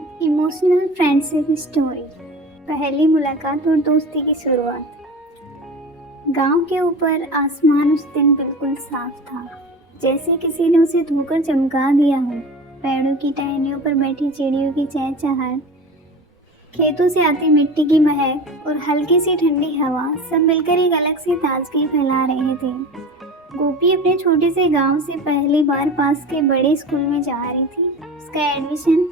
एक emotional friendship story. पहली मुलाकात और दोस्ती की शुरुआत। गांव के ऊपर आसमान उस दिन बिल्कुल साफ था, जैसे किसी ने उसे धोकर चमका दिया हो। पेड़ों की टहनियों पर बैठी चिड़ियों की चहचहाहट, खेतों से आती मिट्टी की महक और हल्की सी ठंडी हवा सब मिलकर एक अलग सी ताजगी फैला रहे थे। गोपी अपने छोटे से गांव से पहली बार पास के बड़े स्कूल में जा रही थी। उसका एडमिशन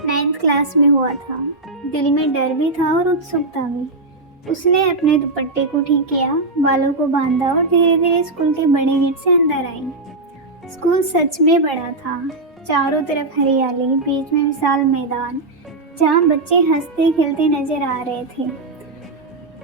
9th क्लास में हुआ था। दिल में डर भी था और उत्सुकता भी। उसने अपने दुपट्टे को ठीक किया, बालों को बांधा और धीरे धीरे स्कूल के बड़े गेट से अंदर आई। स्कूल सच में बड़ा था। चारों तरफ हरियाली, बीच में विशाल मैदान जहाँ बच्चे हंसते खेलते नजर आ रहे थे।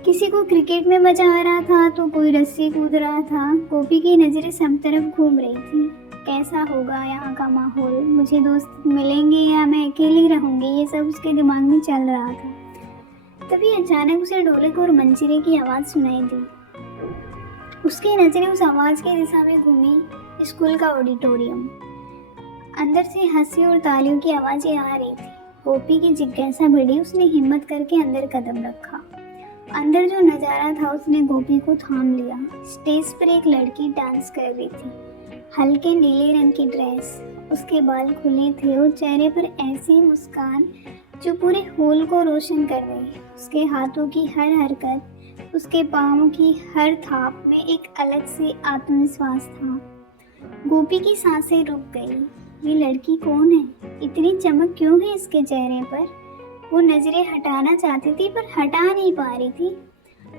किसी को क्रिकेट में मजा आ रहा था तो कोई रस्सी कूद रहा था। गोपी की नजरें सब तरफ घूम रही थी। कैसा होगा यहाँ का माहौल, मुझे दोस्त मिलेंगे या मैं अकेली रहूंगी, ये सब उसके दिमाग में चल रहा था। तभी अचानक उसे ढोलक और मंजीरे की आवाज़ सुनाई दी। उसकी नजरें उस आवाज़ की दिशा में घूमी। स्कूल का ऑडिटोरियम, अंदर से हंसी और तालियों की आवाज़ें आ रही थी। गोपी की जिज्ञासा बढ़ी। उसने हिम्मत करके अंदर कदम रखा। अंदर जो नज़ारा था उसने गोपी को थाम लिया। स्टेज पर एक लड़की डांस कर रही थी। हल्के नीले रंग की ड्रेस, उसके बाल खुले थे और चेहरे पर ऐसी मुस्कान जो पूरे हॉल को रोशन कर गई। उसके हाथों की हर हरकत, उसके पाँवों की हर थाप में एक अलग से आत्मविश्वास था। गोपी की सांसें रुक गई। ये लड़की कौन है? इतनी चमक क्यों है इसके चेहरे पर? वो नजरें हटाना चाहती थी पर हटा नहीं पा रही थी।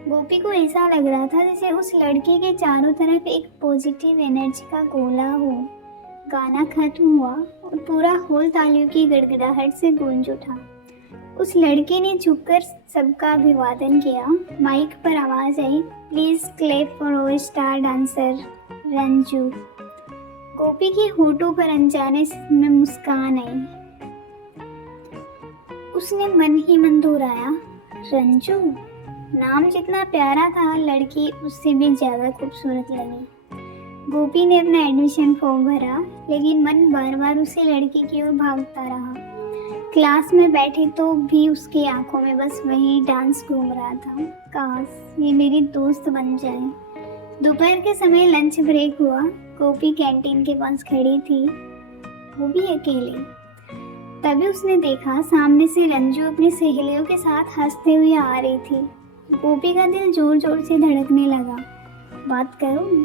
गोपी को ऐसा लग रहा था जैसे उस लड़की के चारों तरफ एक पॉजिटिव एनर्जी का गोला हो। गाना खत्म हुआ और पूरा हॉल तालियों की गड़गड़ाहट से गूंज उठा। उस लड़के ने झुककर सबका अभिवादन किया। माइक पर आवाज आई, please clap for our star dancer Ranju. Gopi के होठों पर अनजाने में मुस्कान आई। उसने मन ही मन दोहराया, रंजू। नाम जितना प्यारा था, लड़की उससे भी ज्यादा खूबसूरत लगी। गोपी ने अपना एडमिशन फॉर्म भरा, लेकिन मन बार बार उसी लड़की की ओर भागता रहा। क्लास में बैठे तो भी उसकी आंखों में बस वही डांस घूम रहा था। काश ये मेरी दोस्त बन जाए। दोपहर के समय लंच ब्रेक हुआ। गोपी कैंटीन के पास खड़ी थी, वो भी अकेली। तभी उसने देखा सामने से रंजू अपनी सहेलियों के साथ हंसते हुए आ रही थी। गोपी का दिल जोर जोर से धड़कने लगा। बात करूं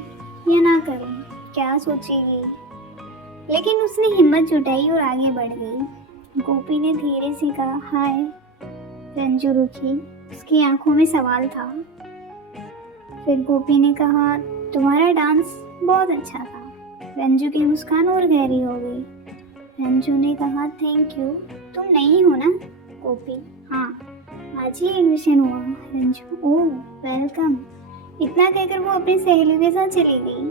या ना करूं, क्या सोचेगी? लेकिन उसने हिम्मत जुटाई और आगे बढ़ गई। गोपी ने धीरे से कहा, हाय। रंजू रुकी। उसकी आंखों में सवाल था। फिर गोपी ने कहा, तुम्हारा डांस बहुत अच्छा था। रंजू की मुस्कान और गहरी हो गई। रंजू ने कहा, थैंक यू। तुम नई हो ना? गोपी, हाँ, आज ही एडमिशन हुआ। रंजू, ओह वेलकम। इतना कहकर वो अपनी सहेलियों के साथ चली गई।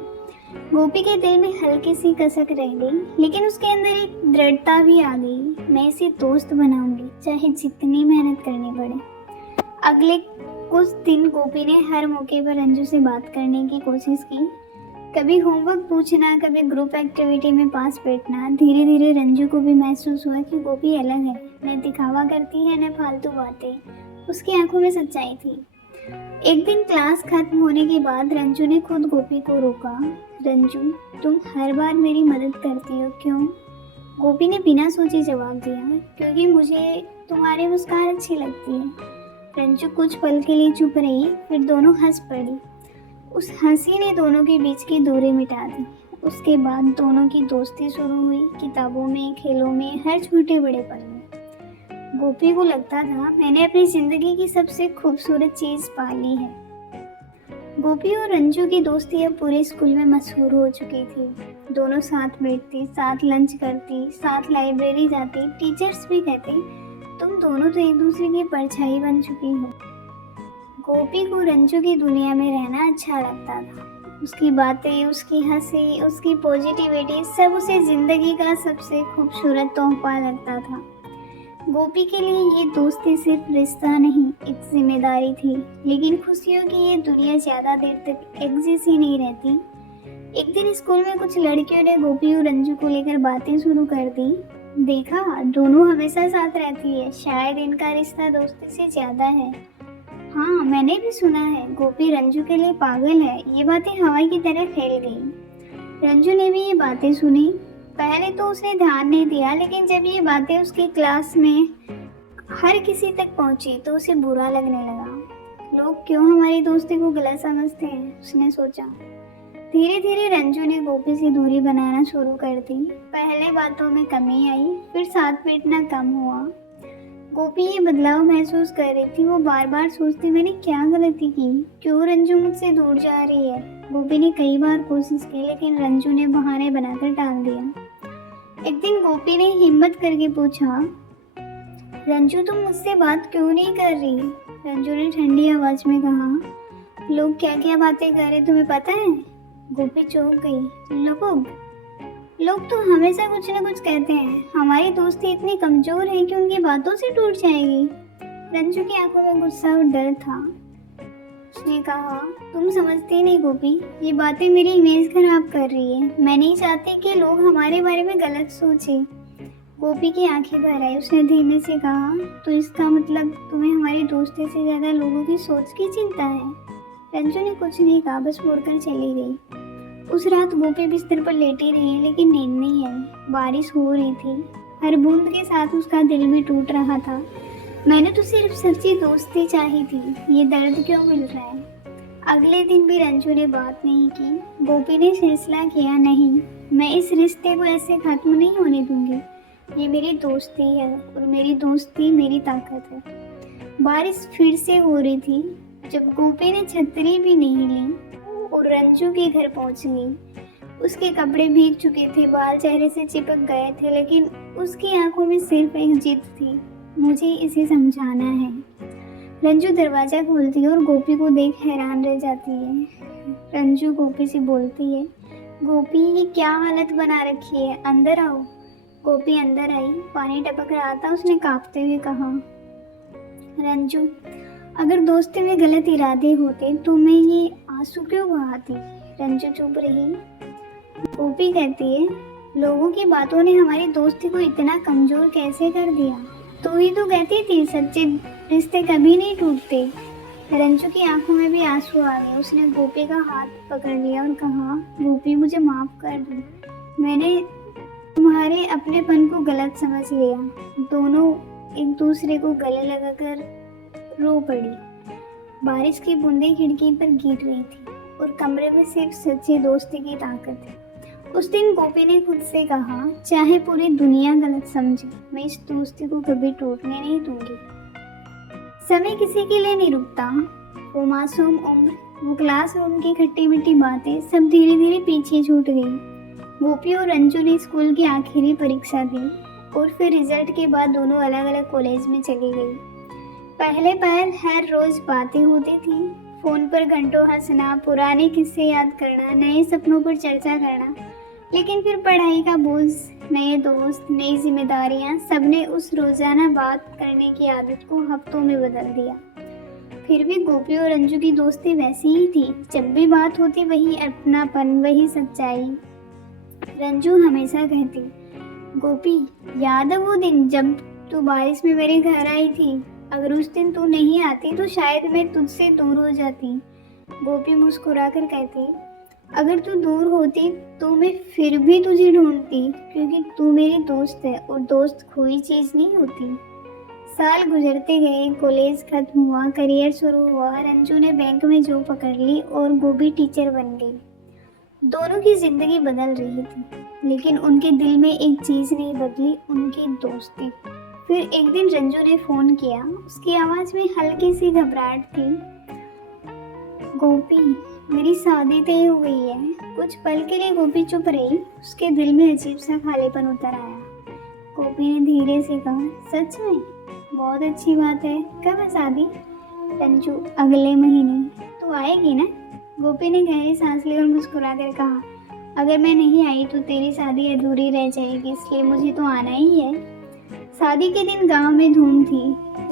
गोपी के दिल में हल्की सी कसक रह गई, लेकिन उसके अंदर एक दृढ़ता भी आ गई। मैं इसे दोस्त बनाऊंगी, चाहे जितनी मेहनत करनी पड़े। अगले कुछ दिन गोपी ने हर मौके पर रंजू से बात करने की कोशिश की। कभी होमवर्क पूछना, कभी ग्रुप एक्टिविटी में पास बैठना। धीरे धीरे रंजू को भी महसूस हुआ कि गोपी अलग है, न दिखावा करती है न फालतू बातें। उसकी आंखों में सच्चाई थी। एक दिन क्लास खत्म होने के बाद रंजू ने खुद गोपी को रोका। रंजू, तुम हर बार मेरी मदद करती हो, क्यों? गोपी ने बिना सोचे जवाब दिया, क्योंकि मुझे तुम्हारी मुस्कान अच्छी लगती है। रंजू कुछ पल के लिए चुप रही, फिर दोनों हंस पड़ी। उस हंसी ने दोनों के बीच की दूरी मिटा दी। उसके बाद दोनों की दोस्ती शुरू हुई, किताबों में, खेलों में, हर छोटे बड़े पल में। गोपी को लगता था, मैंने अपनी जिंदगी की सबसे खूबसूरत चीज पाली है। गोपी और रंजू की दोस्ती अब पूरे स्कूल में मशहूर हो चुकी थी। दोनों साथ बैठती, साथ लंच करती, साथ लाइब्रेरी जाती। टीचर्स भी कहते, तुम दोनों तो एक दूसरे की परछाई बन चुकी हो। गोपी को रंजू की दुनिया में रहना अच्छा लगता था। उसकी बातें, उसकी हंसी, उसकी पॉजिटिविटी सब उसे जिंदगी का सबसे खूबसूरत तोहफा लगता था। गोपी के लिए ये दोस्ती सिर्फ रिश्ता नहीं, एक जिम्मेदारी थी। लेकिन खुशियों की ये दुनिया ज़्यादा देर तक एक जैसी नहीं रहती। एक दिन स्कूल में कुछ लड़कियों ने गोपी और रंजू को लेकर बातें शुरू कर दी। देखा, दोनों हमेशा साथ रहती है, शायद इनका रिश्ता दोस्ती से ज्यादा है। हाँ, मैंने भी सुना है गोपी रंजू के लिए पागल है। ये बातें हवा की तरह फैल गई। रंजू ने भी ये बातें सुनी। पहले तो उसने ध्यान नहीं दिया, लेकिन जब ये बातें उसकी क्लास में हर किसी तक पहुंची तो उसे बुरा लगने लगा। लोग क्यों हमारी दोस्ती को गलत समझते हैं, उसने सोचा। धीरे धीरे रंजू ने गोपी से दूरी बनाना शुरू कर दी। पहले बातों में कमी आई, फिर साथ बैठना कम हुआ। गोपी ये बदलाव महसूस कर रही थी। वो बार बार सोचती, मैंने क्या गलती की, क्यों रंजू मुझसे दूर जा रही है। गोपी ने कई बार कोशिश की, लेकिन रंजू ने बहाने बनाकर टाल दिया। एक दिन गोपी ने हिम्मत करके पूछा, रंजू तुम मुझसे बात क्यों नहीं कर रही। रंजू ने ठंडी आवाज में कहा, लोग क्या क्या बातें कर रहे तुम्हें पता है। गोपी चौंक गई। लोग तो हमेशा कुछ न कुछ कहते हैं। हमारी दोस्ती इतनी कमजोर है कि उनकी बातों से टूट जाएगी। रंजू की आंखों में गुस्सा और डर था। उसने कहा, तुम समझती नहीं गोपी, ये बातें मेरी इमेज खराब कर रही है। मैं नहीं चाहती कि लोग हमारे बारे में गलत सोचे। गोपी की आंखें भर आई। उसने धीमे से कहा, तो इसका मतलब तुम्हें हमारी दोस्ती से ज्यादा लोगों की सोच की चिंता है। रंजू ने कुछ नहीं कहा, बस मुड़कर चली गई। उस रात गोपी बिस्तर पर लेटी रही, लेकिन नींद नहीं आई। बारिश हो रही थी, हर बूंद के साथ उसका दिल भी टूट रहा था। मैंने तो सिर्फ सच्ची दोस्ती चाही थी, ये दर्द क्यों मिल रहा है। अगले दिन भी रंजू ने बात नहीं की। गोपी ने फैसला किया, नहीं, मैं इस रिश्ते को ऐसे खत्म नहीं होने दूंगी। ये मेरी दोस्ती है और मेरी दोस्ती मेरी ताकत है। बारिश फिर से हो रही थी। जब गोपी ने छतरी भी नहीं ली और रंजू के घर पहुंच गई। उसके कपड़े भीग चुके थे, बाल चेहरे से चिपक गए थे, लेकिन उसकी आंखों में सिर्फ एक जिद थी, मुझे इसे समझाना है। रंजू दरवाजा खोलती है और गोपी को देख हैरान रह जाती है। रंजू गोपी से बोलती है, गोपी ये क्या हालत बना रखी है, अंदर आओ। गोपी अंदर आई। पानी टपक रहा था। उसने कांपते हुए कहा, रंजू अगर दोस्ती में गलत इरादे होते तो मैं ये आंसू क्यों बहाती। रंजू चुप रही। गोपी कहती है, लोगों की बातों ने हमारी दोस्ती को इतना कमजोर कैसे कर दिया। तू ही तो कहती थी सच्चे रिश्ते कभी नहीं टूटते। रंजू की आंखों में भी आंसू आ गए। उसने गोपी का हाथ पकड़ लिया और कहा, गोपी मुझे माफ कर दो, मैंने तुम्हारे अपनेपन को गलत समझ लिया। दोनों एक दूसरे को गले लगाकर रो पड़ी। बारिश की बूंदें खिड़की पर गिर रही थी और कमरे में सिर्फ सच्ची दोस्ती की ताकत थी। उस दिन गोपी ने खुद से कहा, चाहे पूरी दुनिया गलत समझे, मैं इस दोस्ती को कभी टूटने नहीं दूंगी। समय किसी के लिए नहीं रुकता। वो मासूम उम्र, वो क्लासरूम की खट्टी मीठी बातें, सब धीरे धीरे पीछे छूट गई। गोपी और रंजू ने स्कूल की आखिरी परीक्षा दी और फिर रिजल्ट के बाद दोनों अलग अलग कॉलेज में चली गई। पहले पहल हर रोज बातें होती थी, फोन पर घंटों हंसना, पुराने किस्से याद करना, नए सपनों पर चर्चा करना। लेकिन फिर पढ़ाई का बोझ, नए दोस्त, नई जिम्मेदारियां, सबने उस रोजाना बात करने की आदत को हफ्तों में बदल दिया। फिर भी गोपी और रंजू की दोस्ती वैसी ही थी। जब भी बात होती वही अपनापन, वही सच्चाई। रंजू हमेशा कहती, गोपी याद है वो दिन जब तू बारिश में मेरे घर आई थी। अगर उस दिन तू नहीं आती तो शायद मैं तुझसे दूर हो जाती। गोपी मुस्कुराकर कहती, अगर तू दूर होती तो मैं फिर भी तुझे ढूंढती, क्योंकि तू मेरी दोस्त है और दोस्त कोई चीज़ नहीं होती। साल गुजरते गए, कॉलेज खत्म हुआ, करियर शुरू हुआ। रंजू ने बैंक में जॉब पकड़ ली और गोपी टीचर बन गई। दोनों की जिंदगी बदल रही थी, लेकिन उनके दिल में एक चीज़ नहीं बदली, उनकी दोस्ती। फिर एक दिन रंजू ने फ़ोन किया। उसकी आवाज़ में हल्की सी घबराहट थी। गोपी, मेरी शादी तय हो गई है। कुछ पल के लिए गोपी चुप रही। उसके दिल में अजीब सा खालीपन उतर आया। गोपी ने धीरे से कहा, सच में? बहुत अच्छी बात है। कब है शादी? रंजू, अगले महीने। तू आएगी ना? गोपी ने गहरी सांस ली और मुस्कुरा कर कहा, अगर मैं नहीं आई तो तेरी शादी अधूरी रह जाएगी, इसलिए मुझे तो आना ही है। शादी के दिन गांव में धूम थी।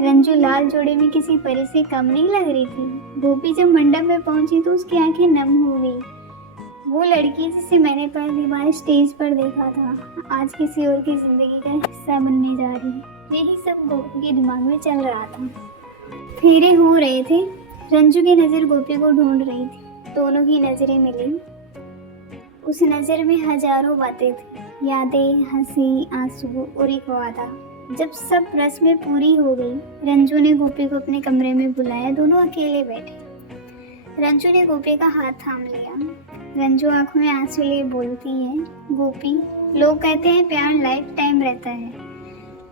रंजू लाल जोड़े में किसी परी से कम नहीं लग रही थी। गोपी जब मंडप में पहुंची तो उसकी आंखें नम हो गई। वो लड़की जिसे मैंने पहली बार स्टेज पर देखा था आज किसी और की जिंदगी का हिस्सा बनने जा रही है। यही सब गोपी के दिमाग में चल रहा था। फेरे हो रहे थे। रंजू की नज़र गोपी को ढूंढ रही थी। दोनों की नज़रें मिली। उस नज़र में हजारों बातें थी, यादें, हंसी, आंसू और एक वादा। जब सब रस्में पूरी हो गई, रंजू ने गोपी को अपने कमरे में बुलाया। दोनों अकेले बैठे। रंजू ने गोपी का हाथ थाम लिया। रंजू आंखों में आंसू लिए बोलती है, गोपी, लोग कहते हैं प्यार लाइफ टाइम रहता है,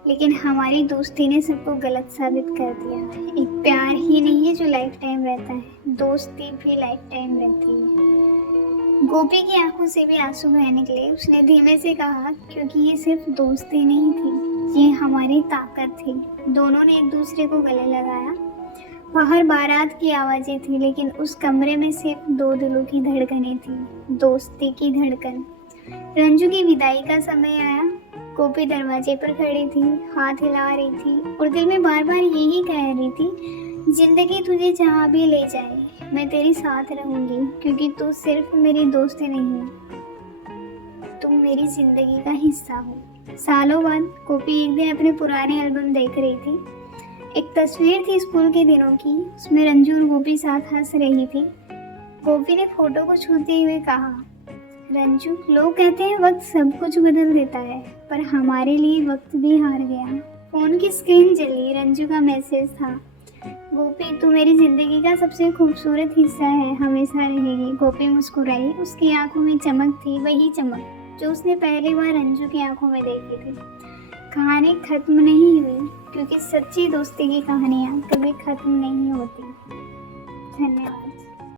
लेकिन हमारी दोस्ती ने सबको गलत साबित कर दिया। एक प्यार ही नहीं है जो लाइफ टाइम रहता है, दोस्ती भी लाइफ टाइम रहती है। गोपी की आंखों से भी आंसू बह निकले। उसने धीमे से कहा, क्योंकि ये सिर्फ दोस्ती नहीं थी, ये हमारी ताकत थी। दोनों ने एक दूसरे को गले लगाया। बाहर बारात की आवाजें थी, लेकिन उस कमरे में सिर्फ दो दिलों की धड़कनें थी, दोस्ती की धड़कन। रंजू की विदाई का समय आया। गोपी दरवाजे पर खड़ी थी, हाथ हिला रही थी और दिल में बार बार यही कह रही थी, जिंदगी तुझे जहाँ भी ले जाए मैं तेरे साथ रहूंगी, क्योंकि तू सिर्फ मेरी दोस्त नहीं, तुम मेरी जिंदगी का हिस्सा हो। सालों बाद गोपी एक दिन अपने पुराने एल्बम देख रही थी। एक तस्वीर थी स्कूल के दिनों की। उसमें रंजू और गोपी साथ हंस रही थी। गोपी ने फोटो को छूते हुए कहा, रंजू, लोग कहते हैं वक्त सब कुछ बदल देता है, पर हमारे लिए वक्त भी हार गया। फोन की स्क्रीन जली। रंजू का मैसेज था, गोपी, तू मेरी जिंदगी का सबसे खूबसूरत हिस्सा है, हमेशा रहेगी। गोपी मुस्कुराई। उसकी आंखों में चमक थी, वही चमक जो उसने पहली बार रंजू की आंखों में देखी थी। कहानी खत्म नहीं हुई, क्योंकि सच्ची दोस्ती की कहानियाँ कभी खत्म नहीं होती। धन्यवाद।